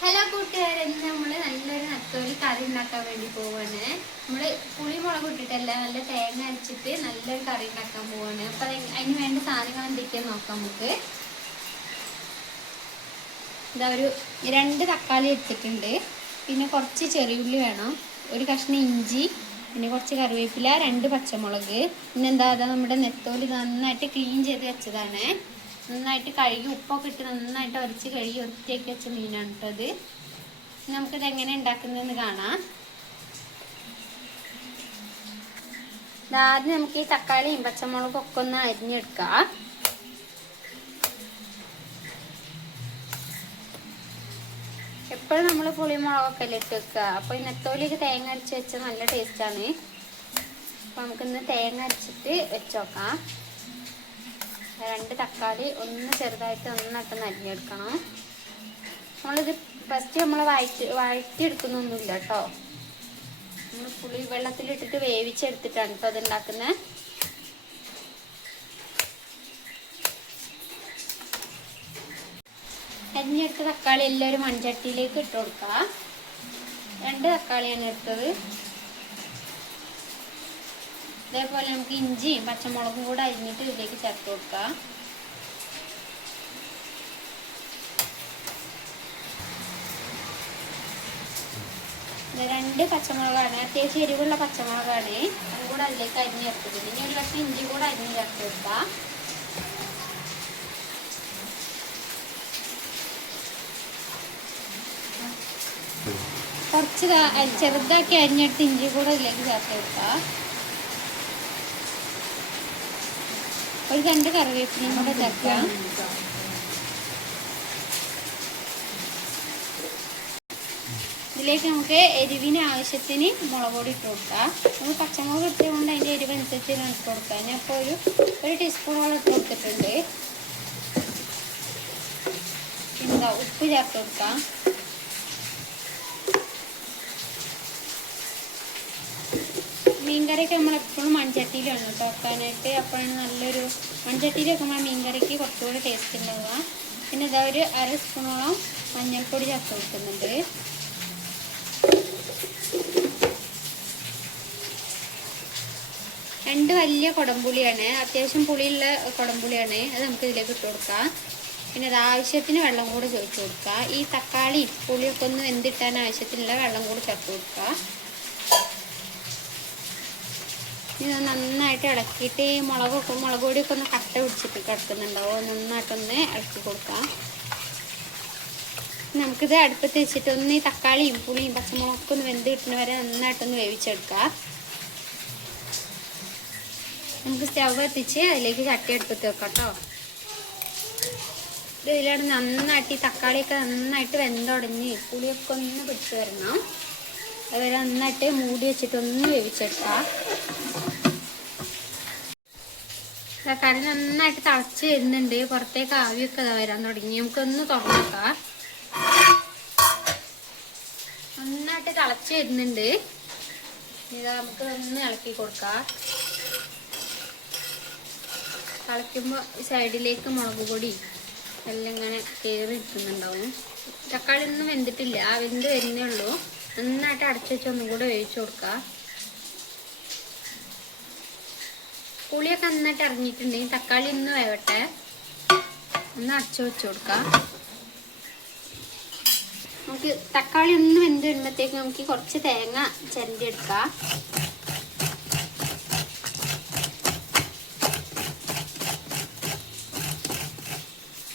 Hello കൂട്ടുകാരെ നമ്മൾ നല്ലൊരു നത്തോലി കറി ഉണ്ടാക്കാൻ വേണ്ടി പോവാണ്. നമ്മൾ പുളി മുളക് ഇട്ടിട്ടല്ല നല്ല തേങ്ങ അരച്ചിട്ട് നല്ലൊരു കറി ഉണ്ടാക്കാൻ പോവാണ്. അപ്പൊ അത് അതിന് വേണ്ട സാധനങ്ങൾ എന്തൊക്കെയാന്ന് നോക്കാം നമുക്ക്. ഇതാ ഒരു രണ്ട് തക്കാളി എടുത്തിട്ടുണ്ട് പിന്നെ കുറച്ച് ചെറിയുള്ളി വേണം. ഒരു കഷ്ണം ഇഞ്ചി പിന്നെ കുറച്ച് കറിവേപ്പില രണ്ട് പച്ചമുളക്. പിന്നെ എന്താ അതാ നമ്മുടെ നെത്തോലി നന്നായിട്ട് ക്ലീൻ ചെയ്ത് വെച്ചതാണ്. നന്നായിട്ട് കഴുകി ഉപ്പൊക്കെ ഇട്ട് നന്നായിട്ട് ഉരച്ച് കഴുകി വൃത്തിയാക്കി വെച്ച മീനാണ് കേട്ടോ ഇത് നമുക്കിത് എങ്ങനെ ഉണ്ടാക്കുന്നതെന്ന് കാണാം. ആദ്യം നമുക്ക് ഈ തക്കാളിയും പച്ചമുളകും ഒക്കെ ഒന്ന് അരിഞ്ഞെടുക്കാം. എപ്പോഴും നമ്മൾ പുളിമുളകൊക്കെ അല്ലേ ഇട്ട് വെക്കുക. അപ്പോൾ ഈ നെത്തോലിക്ക് തേങ്ങ അരച്ച് വെച്ചാൽ നല്ല ടേസ്റ്റാണ് അപ്പോൾ നമുക്കിന്ന് തേങ്ങ അരച്ചിട്ട് വെച്ചോക്കാം രണ്ട് തക്കാളി ഒന്ന് ചെറുതായിട്ട് ഒന്ന് ഒന്നിട്ടൊന്ന് നരിഞ്ഞെടുക്കണം. നമ്മളിത് ഫസ്റ്റ് നമ്മൾ വഴറ്റി വഴറ്റിയെടുക്കുന്നൊന്നുമില്ല കേട്ടോ. നമ്മൾ പുളി വെള്ളത്തിലിട്ടിട്ട് വേവിച്ചെടുത്തിട്ടാണ് കേട്ടോ അത് ഉണ്ടാക്കുന്നത് അരിഞ്ഞെടുത്ത തക്കാളി എല്ലാവരും മൺചട്ടിയിലേക്ക് ഇട്ട് കൊടുക്കുക. രണ്ട് തക്കാളിയാണ് എടുത്തത്. ഇതേപോലെ നമുക്ക് ഇഞ്ചിയും പച്ചമുളകും കൂടെ അരിഞ്ഞിട്ട് ഇതിലേക്ക് ചേർത്ത് കൊടുക്കാം. രണ്ട് പച്ചമുളകാണ്. അത്യാവശ്യം എരിവുള്ള പച്ചമുളകാണ്. അതും കൂടെ അതിലേക്ക് അരിഞ്ഞ് ചേർത്തിട്ടുണ്ട് ഇനി ഒരു പക്ഷേ ഇഞ്ചി കൂടെ അരിഞ്ഞ് ചേർത്ത് കൊടുക്കാം. കുറച്ച് ചെറുതാക്കി അരിഞ്ഞെടുത്ത് ഇഞ്ചി കൂടെ ഇതിലേക്ക് ചേർത്ത് കൊടുക്കാം. ഒരു രണ്ട് കറിവേപ്പിലയും കൂടെ ചേർക്കാം ഇതിലേക്ക് നമുക്ക് എരിവിന് ആവശ്യത്തിന് മുളക് പൊടി ഇട്ട് കൊടുക്കാം. നമ്മൾ പച്ചമുളക് ഇട്ടത് കൊണ്ട് അതിന്റെ അനുസരിച്ച് ഇട്ട് കൊടുക്കാം. ഞാൻ ഇപ്പോൾ ഒരു ഒരു ടീസ്പൂണോളം ഇട്ട് കൊടുത്തിട്ടുണ്ട്. എന്താ ഉപ്പ് ചേർത്ത് കൊടുക്കാം. മീൻകറിയൊക്കെ നമ്മൾ എപ്പോഴും മൺചട്ടിയിലാണ് കേട്ടോ വെക്കാനായിട്ട്. അപ്പോഴാണ് നല്ലൊരു മൺചട്ടിയിൽ വെക്കുമ്പോൾ മീൻകറിക്ക് കുറച്ചുകൂടി ടേസ്റ്റ് ഉണ്ടാവുക. പിന്നെ ഇതാ ഒരു അര സ്പൂണോളം മഞ്ഞൾപ്പൊടി ചേർത്ത് കൊടുക്കുന്നുണ്ട്. രണ്ട് വലിയ കുടംപുളിയാണ്. അത്യാവശ്യം പുളിയുള്ള കുടംപുളിയാണ്. അത് നമുക്ക് ഇതിലേക്ക് ഇട്ട് കൊടുക്കാം. പിന്നെ അത് ആവശ്യത്തിന് വെള്ളം കൂടെ ചേർത്ത് കൊടുക്കുക. ഈ തക്കാളി പുളിയൊക്കെ ഒന്ന് വെന്തിട്ടാൻ ആവശ്യത്തിനുള്ള വെള്ളം കൂടെ ചേർത്ത് കൊടുക്കുക. ഇത് നന്നായിട്ട് ഇളക്കിയിട്ട് ഈ മുളകൊക്കെ മുളക് പൊടിയൊക്കെ ഒന്ന് കട്ട പിടിച്ചിട്ട് കിടക്കുന്നുണ്ടാവും നന്നായിട്ടൊന്ന് ഇളക്കി കൊടുക്കാം. നമുക്കിത് അടുപ്പത്ത് വെച്ചിട്ട് ഒന്ന് ഈ തക്കാളിയും പുളിയും പച്ചമുളകൊക്കെ ഒന്ന് വെന്ത് കിട്ടുന്ന വരെ നന്നായിട്ടൊന്ന് വേവിച്ചെടുക്കാം. നമുക്ക് സ്റ്റവ് എത്തിച്ച് അതിലേക്ക് ചട്ടി അടുപ്പത്ത് വെക്കാം കേട്ടോ. ഇത് ഇതിലാണ് നന്നായിട്ട് ഈ തക്കാളിയൊക്കെ നന്നായിട്ട് വെന്തുടഞ്ഞ് പുളിയൊക്കെ ഒന്ന് പിടിച്ച് വരണം. അതുവരെ നന്നായിട്ട് മൂടി വെച്ചിട്ടൊന്ന് വേവിച്ചെടുക്കാം. കറി നന്നായിട്ട് തിളച്ച് വരുന്നുണ്ട്. പുറത്തേക്ക് ആവിയൊക്കെ വരാൻ തുടങ്ങി. നമുക്കൊന്ന് തുറന്നേക്കാം. നന്നായിട്ട് തിളച്ച് വരുന്നുണ്ട്. ഇതാ നമുക്ക് ഒന്ന് ഇളക്കി കൊടുക്കാം. തിളയ്ക്കുമ്പോൾ സൈഡിലേക്ക് മുളക് പൊടി എല്ലാം ഇങ്ങനെ കയറി ഇരിക്കുന്നുണ്ടാവും തക്കാളി ഒന്നും വെന്തിട്ടില്ല. വെന്ത് വരുന്നേ ഉള്ളൂ. നന്നായിട്ട് അടച്ചു വെച്ച് ഒന്നും കൂടെ വേവിച്ചു കൊടുക്കുക പുളിയൊക്കെ നന്നായിട്ട് ഇറങ്ങിയിട്ടുണ്ടെങ്കിൽ തക്കാളി ഒന്ന് വേവട്ടെ. ഒന്ന് അടച്ചു വെച്ച് നമുക്ക് തക്കാളി ഒന്ന് വെന്ത് വരുമ്പോഴത്തേക്ക് നമുക്ക് കുറച്ച് തേങ്ങ ചിരണ്ടി എടുക്കാം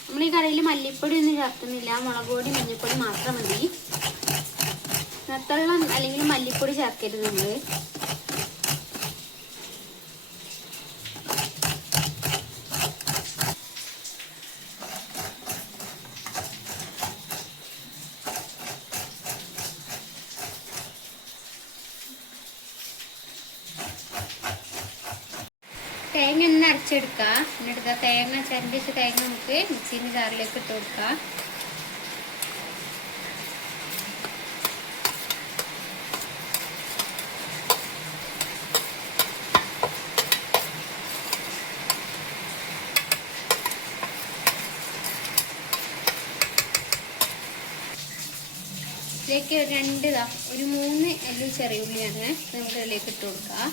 നമ്മൾ ഈ കറിയിൽ മല്ലിപ്പൊടി ഒന്നും ചേർക്കുന്നില്ല മുളക് പൊടി മഞ്ഞൾപ്പൊടി മാത്രം മതി. നത്തള്ളം അല്ലെങ്കിൽ മല്ലിപ്പൊടി ചേർക്കരുത് നമ്മൾ തേങ്ങ ഒന്ന് അരച്ചെടുക്കുക എന്നിട്ട് തേങ്ങ ചരണ്ടിച്ച് തേങ്ങ നമുക്ക് മിക്സീന്റെ ജാറിലേക്ക് ഇട്ട് കൊടുക്കാം. ഇതിലേക്ക് രണ്ട് ഒരു മൂന്ന് എല്ലു ചെറിയ ഉള്ളിയാണ് നമുക്ക് ഇതിലേക്ക് ഇട്ട് കൊടുക്കാം.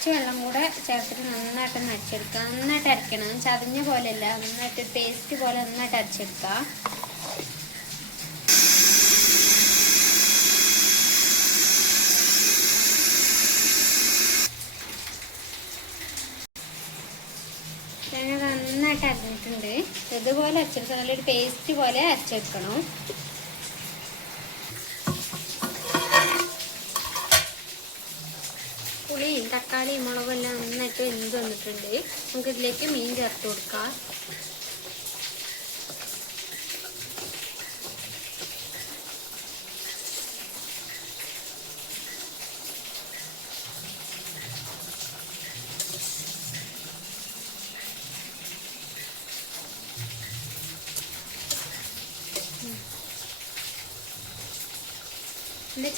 കുറച്ച് വെള്ളം കൂടെ ചേർത്തിട്ട് നന്നായിട്ട് അരച്ചെടുക്കുക. നന്നായിട്ട് അരയ്ക്കണം ചതഞ്ഞ പോലെയല്ല. നന്നായിട്ട് പേസ്റ്റ് പോലെ നന്നായിട്ട് അരച്ചെടുക്കുക. നന്നായിട്ട് അരഞ്ഞിട്ടുണ്ട്. ഇതുപോലെ അരച്ചെടുക്കുക. നല്ലൊരു പേസ്റ്റ് പോലെ അരച്ചെടുക്കണം. പുളിയും മുളകെല്ലാം നന്നായിട്ട് വെന്ത് വന്നിട്ടുണ്ട്. നമുക്ക് ഇതിലേക്ക് മീൻ ചേർത്ത് കൊടുക്കാം.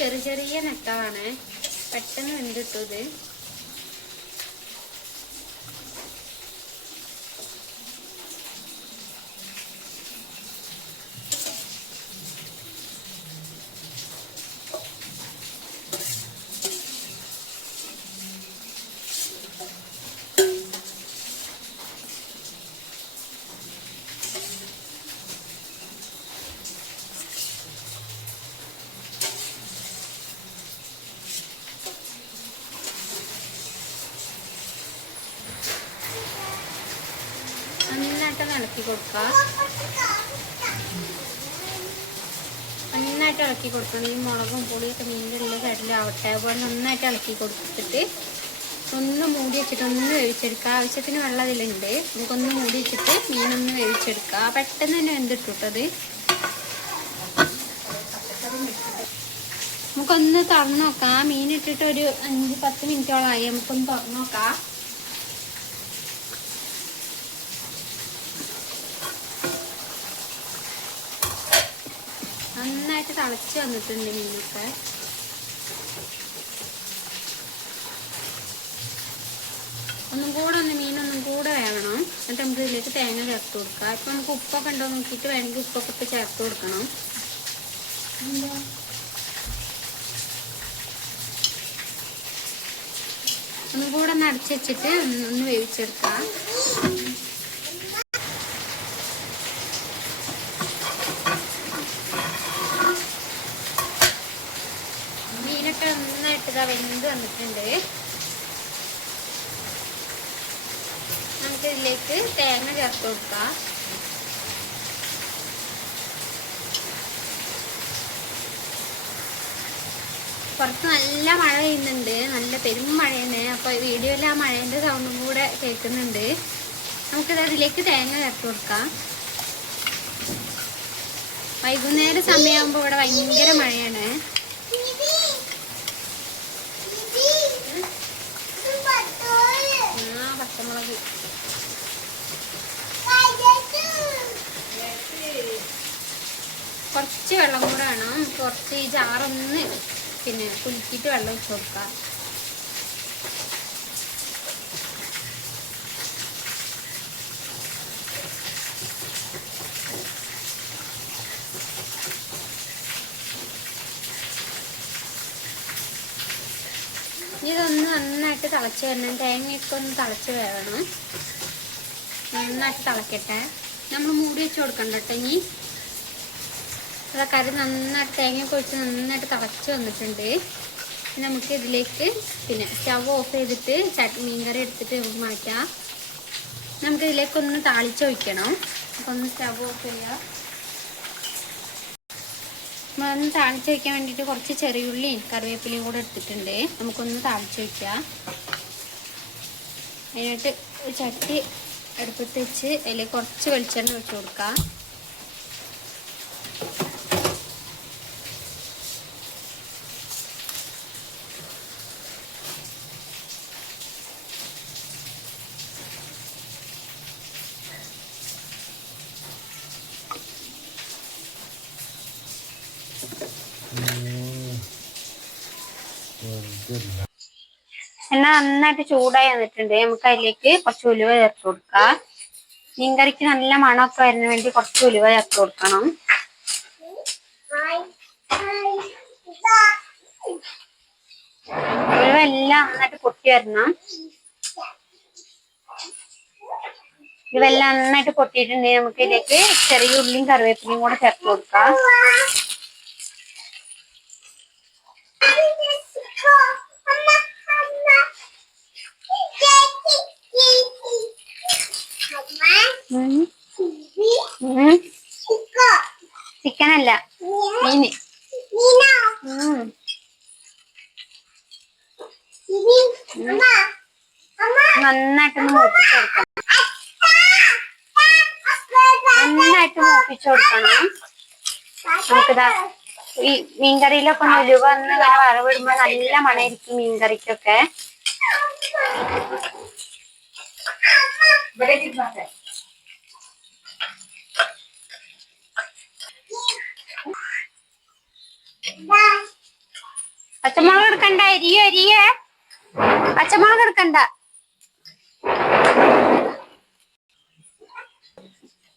ചെറിയ ചെറിയ നെട്ടാണ്. പെട്ടെന്ന് വെന്തിട്ടത് നന്നായിട്ട് ഇളക്കി കൊടുക്കുക നന്നായിട്ട് ഇളക്കി കൊടുക്കണം. ഈ മുളകും പുളിയൊക്കെ മീനിന്റെ ഉള്ളിൽ സൈഡിലാവട്ടെ. അതുപോലെ നന്നായിട്ട് ഇളക്കി കൊടുത്തിട്ട് ഒന്ന് മൂടി വെച്ചിട്ട് ഒന്ന് വേവിച്ചെടുക്കുക ആവശ്യത്തിന് വെള്ളം അതിലുണ്ട്. നമുക്കൊന്ന് മൂടി വെച്ചിട്ട് മീനൊന്ന് വേവിച്ചെടുക്കുക പെട്ടെന്ന് തന്നെ വെന്തിട്ടത് നമുക്കൊന്ന് തുറന്നു നോക്കാം. മീൻ ഇട്ടിട്ട് ഒരു അഞ്ച് പത്ത് മിനിറ്റോളമായി നമുക്കൊന്ന് തുറന്നു നോക്കാം. നന്നായിട്ട് തിളച്ച് വന്നിട്ടുണ്ട് മീനൊക്കെ. ഒന്നും കൂടെ ഒന്ന് മീനൊന്നും കൂടെ വേണം. എന്നിട്ട് നമുക്ക് ഇതിലേക്ക് തേങ്ങ ചേർത്ത് കൊടുക്കാം. ഇപ്പൊ നമുക്ക് ഉപ്പൊക്കെ ഉണ്ടോ നോക്കിയിട്ട് വേണമെങ്കിൽ ഉപ്പൊക്കെ ഇട്ട് ചേർത്ത് കൊടുക്കണം? ഒന്നും കൂടെ ഒന്ന് അടച്ചു വെച്ചിട്ട് ഒന്ന് ഒന്ന് വേവിച്ചെടുക്കാം മീനൊക്കെ നന്നായിട്ട് ഇതാ വെന്ത് വന്നിട്ടുണ്ട്. നമുക്ക് ഇതിലേക്ക് തേങ്ങ ചേർത്ത് കൊടുക്കാം. പുറത്ത് നല്ല മഴ പെയ്യുന്നുണ്ട്. നല്ല പെരും മഴയാണ്. അപ്പൊ വീഡിയോയിൽ ആ മഴേന്റെ സൗണ്ടും കൂടെ കേൾക്കുന്നുണ്ട്. നമുക്കിത് അതിലേക്ക് തേങ്ങ ചേർത്ത് കൊടുക്കാം. വൈകുന്നേര സമയമാകുമ്പോൾ ഇവിടെ ഭയങ്കര മഴയാണ് ആ പച്ചമുളക് വെള്ളം കൂടെ വേണം. കുറച്ച് ഈ ജാറൊന്ന് പിന്നെ കുലുക്കിയിട്ട് വെള്ളം വെച്ച് കൊടുക്കാം. ഇതൊന്ന് നന്നായിട്ട് തിളച്ച് വരണം. തേങ്ങയൊക്കെ ഒന്ന് തിളച്ച് വേണം നന്നായിട്ട് തിളക്കട്ടെ. നമ്മൾ മൂടി വെച്ച് കൊടുക്കണ്ട കേട്ടോ ഇനി. അതാ കറി നന്നായിട്ട് തേങ്ങ കുഴിച്ച് നന്നായിട്ട് തിളച്ച് വന്നിട്ടുണ്ട്. നമുക്ക് ഇതിലേക്ക് പിന്നെ സ്റ്റവ് ഓഫ് ചെയ്തിട്ട് ചട്ട് മീൻ കറി എടുത്തിട്ട് നമുക്ക് മാറ്റാം നമുക്ക് ഇതിലേക്ക് ഒന്ന് താളിച്ചൊഴിക്കണം അപ്പം ഒന്ന് സ്റ്റവ് ഓഫ് ചെയ്യാം. നമ്മളൊന്ന് താളിച്ച് വയ്ക്കാൻ വേണ്ടിയിട്ട് കുറച്ച് ചെറിയുള്ളിയും കറിവേപ്പിലയും കൂടെ എടുത്തിട്ടുണ്ട്. നമുക്കൊന്ന് താളിച്ച് വയ്ക്കാം അതിനായിട്ട് ചട്ടി അടുപ്പത്ത് വെച്ച് അതിൽ കുറച്ച് വെളിച്ചെണ്ണ ഒഴിച്ച് കൊടുക്കാം. എണ്ണ നന്നായിട്ട് ചൂടായി വന്നിട്ടുണ്ട്. നമുക്ക് അതിലേക്ക് കുറച്ച് ഉലുവ ചേർത്ത് കൊടുക്കാം. മീൻകറിക്ക് നല്ല മണമൊക്കെ വരുന്ന വേണ്ടി കുറച്ച് ഉലുവ ചേർത്ത് കൊടുക്കണം. ഉലുവ എല്ലാം നന്നായിട്ട് പൊട്ടി വരണം. ഇതെല്ലാം നന്നായിട്ട് പൊട്ടിയിട്ടുണ്ടെങ്കിൽ നമുക്ക് ഇതിലേക്ക് ചെറിയ ഉള്ളിയും കറിവേപ്പിലയും കൂടെ ചേർത്ത് കൊടുക്കാം. ഉം. നന്നായിട്ടൊന്ന് മൂപ്പിച്ചു കൊടുക്കണം. നന്നായിട്ട് മൂപ്പിച്ചു കൊടുക്കണം. നമുക്കിതാ ഈ മീൻകറിയിലൊക്കെ ഒന്ന് ഉലുവ ഒന്ന് ഇങ്ങനെ വറവിടുമ്പോ നല്ല മണയിരിക്കും മീൻകറിക്കൊക്കെ. പച്ചമുളക് എടുക്കണ്ട എരിയോ എരിയേ പച്ചമുളക് എടുക്കണ്ട.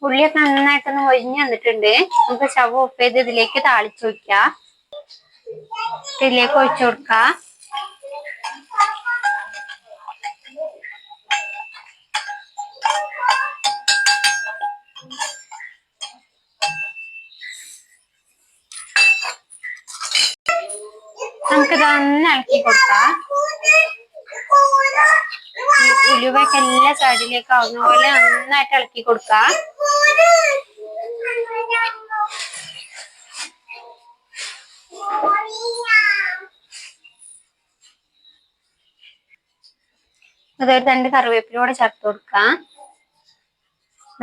ഉള്ളിയൊക്കെ നന്നായിട്ടൊന്ന് ഒഴിഞ്ഞു വന്നിട്ടുണ്ട്. നമുക്ക് ശവ ഉപ്പ് ചെയ്ത് ഇതിലേക്ക് താളിച്ചു വയ്ക്കാം ഇതിലേക്ക് ഒഴിച്ചു കൊടുക്കാം. നമുക്ക് തന്നെ ഇളക്കി കൊടുക്കാം. ഈ എല്ലാ സൈഡിലേക്ക് ആവുന്ന പോലെ നന്നായിട്ട് ഇളക്കി കൊടുക്കാം. അതൊരു രണ്ട് കറിവേപ്പിലൂടെ ചേർത്ത് കൊടുക്കാം.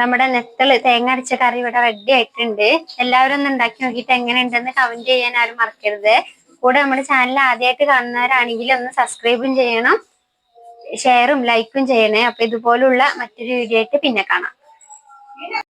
നമ്മുടെ നെത്തൾ തേങ്ങ അരച്ച കറി ഇവിടെ റെഡി ആയിട്ടുണ്ട്. എല്ലാവരും ഒന്ന് ഉണ്ടാക്കി നോക്കിയിട്ട് എങ്ങനെയുണ്ടെന്ന് കമന്റ് ചെയ്യാൻ ആരും മറക്കരുത്. കൂടെ നമ്മുടെ ചാനൽ ആദ്യമായിട്ട് കാണുന്നവരാണെങ്കിൽ ഒന്ന് സബ്സ്ക്രൈബും ചെയ്യണം. ഷെയറും ലൈക്കും ചെയ്യണേ. അപ്പൊ ഇതുപോലുള്ള മറ്റൊരു വീഡിയോ ആയിട്ട് പിന്നെ കാണാം.